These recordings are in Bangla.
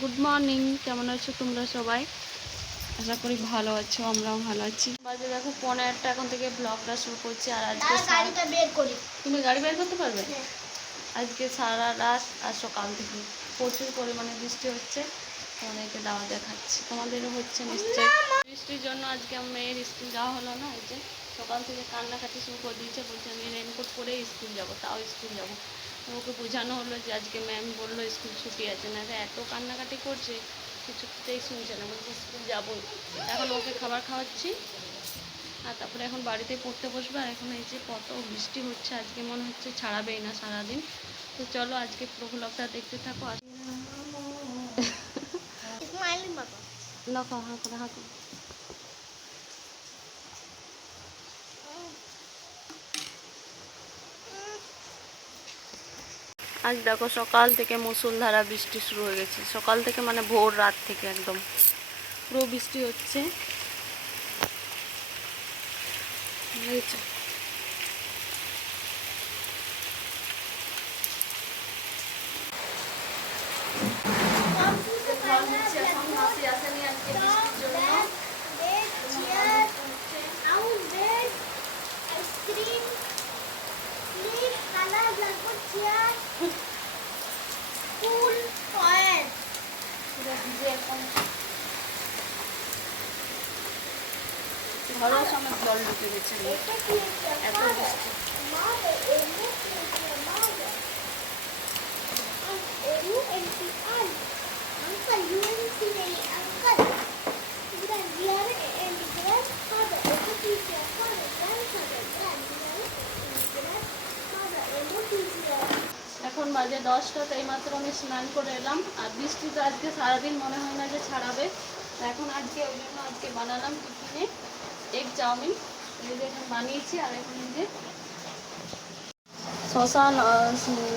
গুড মর্নিং, কেমন আছো তোমরা সবাই? আশা করি ভালো আছো, আমরাও ভালো আছি। বাজে দেখো 11:30, এখন থেকে ব্লগটা শুরু করছি। আর আজকে গাড়িটা বের করি। তুমি গাড়ি বের করতে পারবে? আজকে সারা রাত আর সকাল থেকে প্রচুর পরিমাণে বৃষ্টি হচ্ছে। তোমাদেরকে দাওয়া দেখাচ্ছি, তোমাদেরও হচ্ছে নিশ্চয়ই। বৃষ্টির জন্য আজকে আমার মেয়ের স্কুল যাওয়া হলো না। এই যে সকাল থেকে কান্নাকাটি শুরু করে দিয়েছে, বলছে আমি রেনকোট পরে স্কুল যাব, তাও স্কুল যাব। ওকে বোঝানো হলো যে আজকে ম্যাম বললো স্কুল ছুটি আছে, না এত কান্নাকাটি করছে, কিছুতেই শুনছে না, বলছে স্কুল যাবোই। এখন ওকে খাবার খাওয়াচ্ছি, আর তারপরে এখন বাড়িতে পড়তে বসবে। আর এখন এই যে কত বৃষ্টি হচ্ছে, আজকে মনে হচ্ছে ছাড়াবেই না সারাদিন। তো চলো আজকে পুরো ব্লগটা দেখতে থাকো। লকা হাঁ করে হাঁকো। আজ দেখো সকাল থেকে মুষলধারা বৃষ্টি শুরু হয়ে গেছে। সকাল থেকে মানে ভোর রাত থেকে একদম পুরো বৃষ্টি হচ্ছে। ঘরেও আমার জল ঢুকে গেছে, এত বৃষ্টি। এখন বাজে 10টা, তো এইমাত্র আমি স্নান করে এলাম। আর বৃষ্টি তো আজকে সারাদিন মনে হয় না যে ছাড়াবে। এখন আজকে ওই জন্য আজকে বানালাম টিফিনে এগ চাউমিন। এই যে এখন বানিয়েছি। আর এখন এই যে শসা,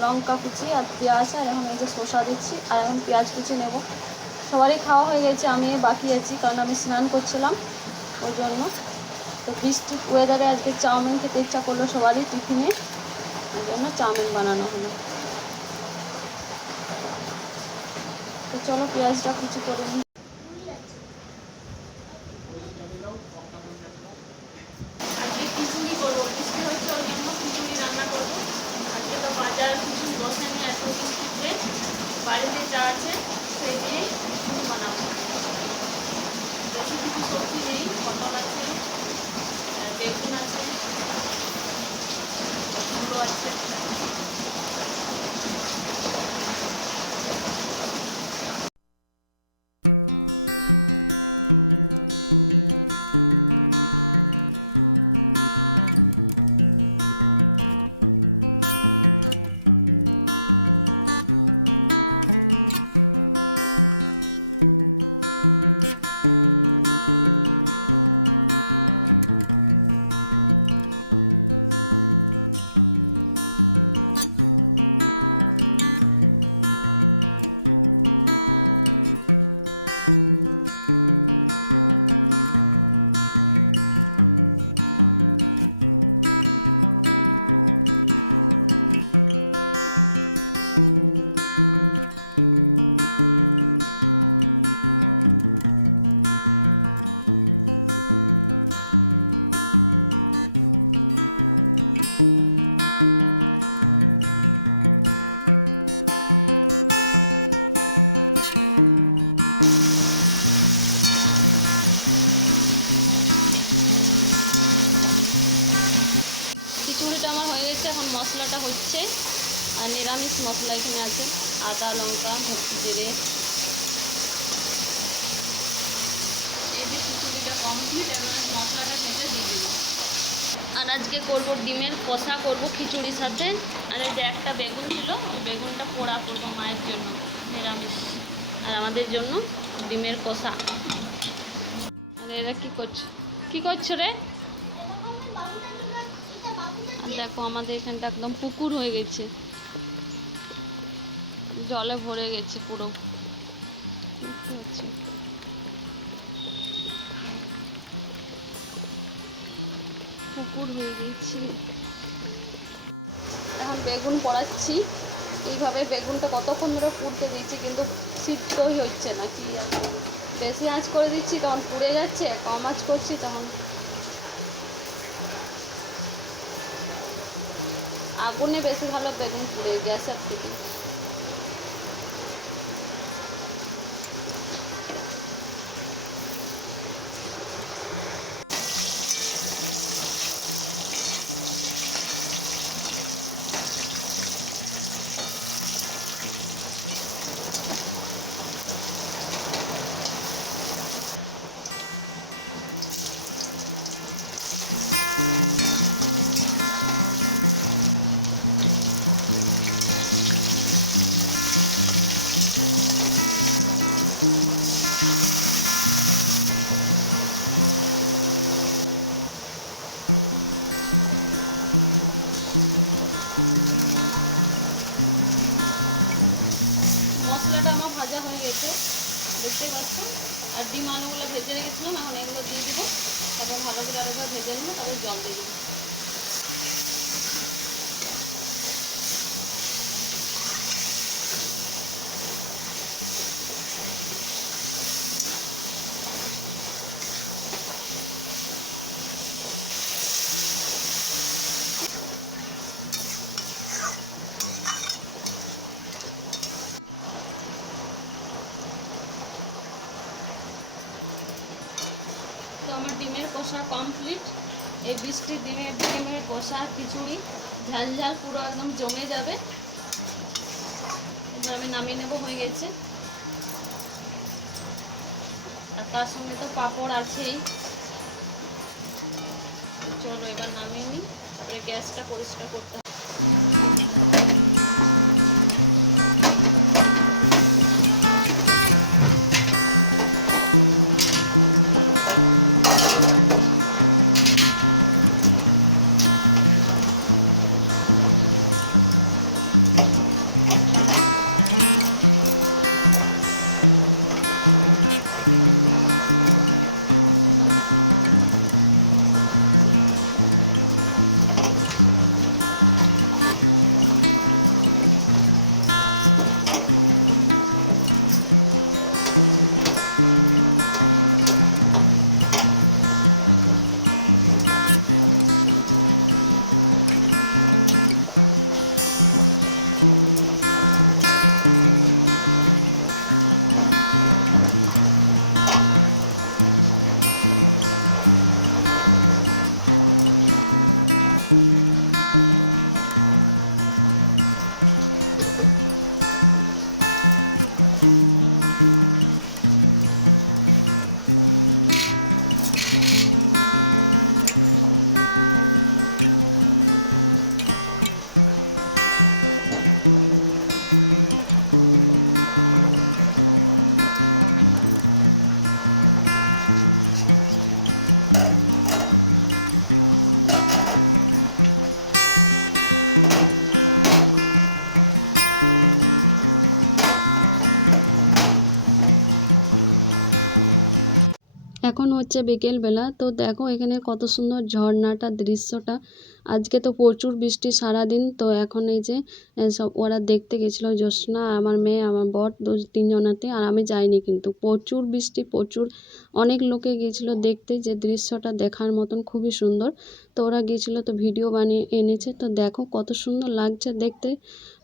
লঙ্কা কুচি আর পেঁয়াজ, আর এখন এই যে শসা দিচ্ছি, আর এখন পেঁয়াজ কুচি নেব। সবারই খাওয়া হয়ে গেছে, আমি বাকি আছি, কারণ আমি স্নান করছিলাম ওই জন্য। তো বৃষ্টি ওয়েদারে আজকে চাউমিন খেতে ইচ্ছা করলো সবারই টিফিনে, ওই জন্য চাউমিন বানানো হলো। তো চলো পেঁয়াজটা কুচি করে নিই। আজকে খিচুড়ি করবো, বৃষ্টি হচ্ছে ওই জন্য খিচুড়ি রান্না করবো। আজকে তো বাজার কিছু বসেনি এত বৃষ্টিতে, বাড়িতে যা আছে সেই দিয়েই খিচুড়ি বানাবো। বেশি কিছু সবজি নেই, পটল আছে, বেগুন আছে, কুমড়ো আছে। মশলাটা হচ্ছে, আর নিরামিষ মশলা এখানে আছে, আদা, লঙ্কা, জিরে। খিচুড়িটা কমপ্লিট, এবার মশলাটা ভেজে দিয়ে দেবো। আর আজকে করবো ডিমের কষা করবো খিচুড়ির সাথে। আর এই যে একটা বেগুন ছিল, ওই বেগুনটা পোড়া করবো মায়ের জন্য নিরামিষ, আর আমাদের জন্য ডিমের কষা। আর এরা কী করছো রে? দেখো আমাদের এখানটা একদম পুকুর হয়ে গেছে, জলে ভরে গেছে পুরো। পুকুর হয়ে গেছে। এখন বেগুন পোড়াচ্ছি। এই এইভাবে বেগুনটা কতক্ষণ ধরে পুড়তে দিচ্ছি, কিন্তু সিদ্ধই হচ্ছে না। কি বেশি আঁচ করে দিচ্ছি তখন পুড়ে যাচ্ছে, কম আঁচ করছি তখন আগুনে বেশি ভালো বেগুন পুড়ে, গ্যাসের থেকে। মশলাটা আমার ভাজা হয়ে গেছে, দেখতে পাচ্ছ। আর ডিম আলুগুলো ভেজে রেখেছিলাম, এখন এগুলো দিয়ে দেবো। তারপর ভালো করে আরেকবার ভেজে নেবো, তারপর জল দিয়ে দেবো। তো আমার ডিমের কষা কমপ্লিট। এই বৃষ্টির দিনে ডিমের কষা খিচুড়ি ঝাল ঝাল পুরো একদম জমে যাবে। এবার আমি নামিয়ে নেবো, হয়ে গেছে। আর তার সঙ্গে তো পাঁপড় আছেই। চলো এবার নামিয়ে নিই, তারপরে গ্যাসটা পরিষ্কার করতে হবে। এখন হচ্ছে বিকেলবেলা। তো দেখো এখানে কত সুন্দর ঝর্ণাটা, দৃশ্যটা। আজকে তো প্রচুর বৃষ্টি সারাদিন। তো এখন এই যে সব ওরা দেখতে গেছিলো, জ্যোৎস্না, আমার মেয়ে, আমার বর, তিনজনাতে। আর আমি যাইনি, কিন্তু প্রচুর বৃষ্টি, প্রচুর অনেক লোকে গিয়েছিলো দেখতে, যে দৃশ্যটা দেখার মতন খুবই সুন্দর। তো ওরা গিয়েছিলো, তো ভিডিও বানিয়ে এনেছে। তো দেখো কত সুন্দর লাগছে দেখতে,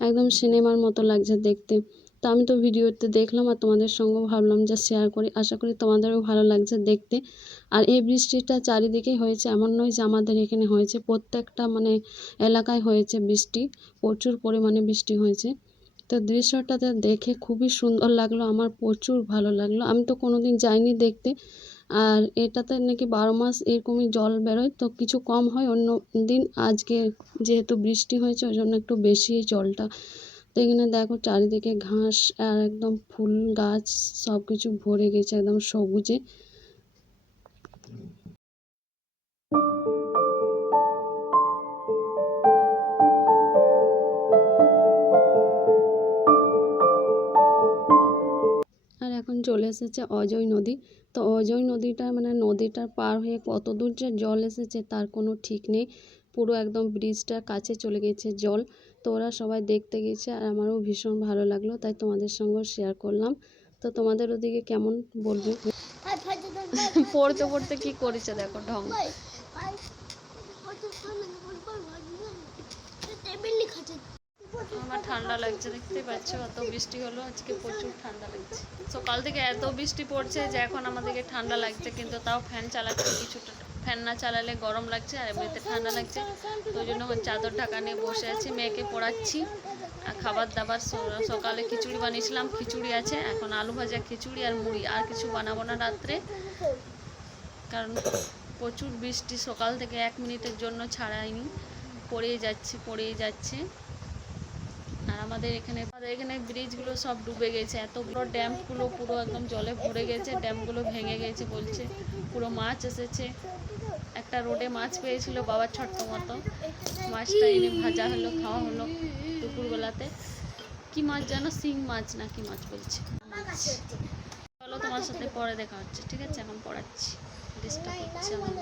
একদম সিনেমার মতো লাগছে দেখতে। তো আমি তো ভিডিওতে দেখলাম আর তোমাদের সঙ্গেও ভাবলাম যে শেয়ার করি, আশা করি তোমাদেরও ভালো লাগছে দেখতে। আর এই বৃষ্টিটা চারিদিকেই হয়েছে, এমন নয় যে আমাদের এখানে হয়েছে, প্রত্যেকটা মানে এলাকায় হয়েছে বৃষ্টি, প্রচুর পরিমাণে বৃষ্টি হয়েছে। তো দৃশ্যটাতে দেখে খুবই সুন্দর লাগলো, আমার প্রচুর ভালো লাগলো। আমি তো কোনোদিন যাইনি দেখতে। আর এটাতে নাকি 12 মাস এরকমই জল বেরোয়, তো কিছু কম হয় অন্য দিন। আজকে যেহেতু বৃষ্টি হয়েছে ওই জন্য একটু বেশি জলটা। তো এখানে দেখো চারিদিকে ঘাস আর একদম ফুল গাছ সব কিছু ভরে গেছে একদম সবুজে। আর এখন চলে এসেছে অজয় নদী। তো অজয় নদীটা মানে নদীটার পার হয়ে কত দূর যে জল এসেছে তার কোনো ঠিক নেই। পুরো একদম ব্রিজটার কাছে চলে গেছে জল। তো ওরা সবাই দেখতে গেছে আর আমারও ভীষণ ভালো লাগলো, তাই তোমাদের সঙ্গেও শেয়ার করলাম। তো তোমাদের ওদিকে কেমন বলবে। পড়তে পড়তে কি করেছে দেখো ঢং। আমার ঠান্ডা লাগছে, দেখতে পাচ্ছ এত বৃষ্টি হলো আজকে, প্রচুর ঠান্ডা লাগছে। সকাল থেকে এত বৃষ্টি পড়ছে যে এখন আমাদেরকে ঠান্ডা লাগছে, কিন্তু তাও ফ্যান চালাচ্ছি কিছুটা। ফ্যান না চালালে গরম লাগছে আর এমনিতে ঠান্ডা লাগছে। তো ওই জন্য চাদর ঢাকা নিয়ে বসে আছি, মেয়েকে পড়াচ্ছি। আর খাবার দাবার সকালে খিচুড়ি বানিয়েছিলাম, খিচুড়ি আছে এখন, আলু ভাজা, খিচুড়ি আর মুড়ি। আর কিছু বানাবো না রাত্রে, কারণ প্রচুর বৃষ্টি সকাল থেকে 1 মিনিটের জন্য ছাড়ায়নি, পড়েই যাচ্ছে। আর আমাদের এখানে ব্রিজগুলো সব ডুবে গেছে, এত বড় ড্যামগুলো পুরো একদম জলে ভরে গেছে, ড্যামগুলো ভেঙে গেছে বলছে। পুরো মাছ এসেছে, একটা রোডে মাছ পেয়েছিল বাবা ছোট্ট মতো, মাছটা এনে ভাজা হলো, খাওয়া হলো দুপুরবেলাতে। কি মাছ জানো, শিং মাছ না কি মাছ বলছে। চলো তোমার সাথে পরে দেখা হচ্ছে, ঠিক আছে? এখন পড়াচ্ছি, ডিস্টার্ব হচ্ছে আমার।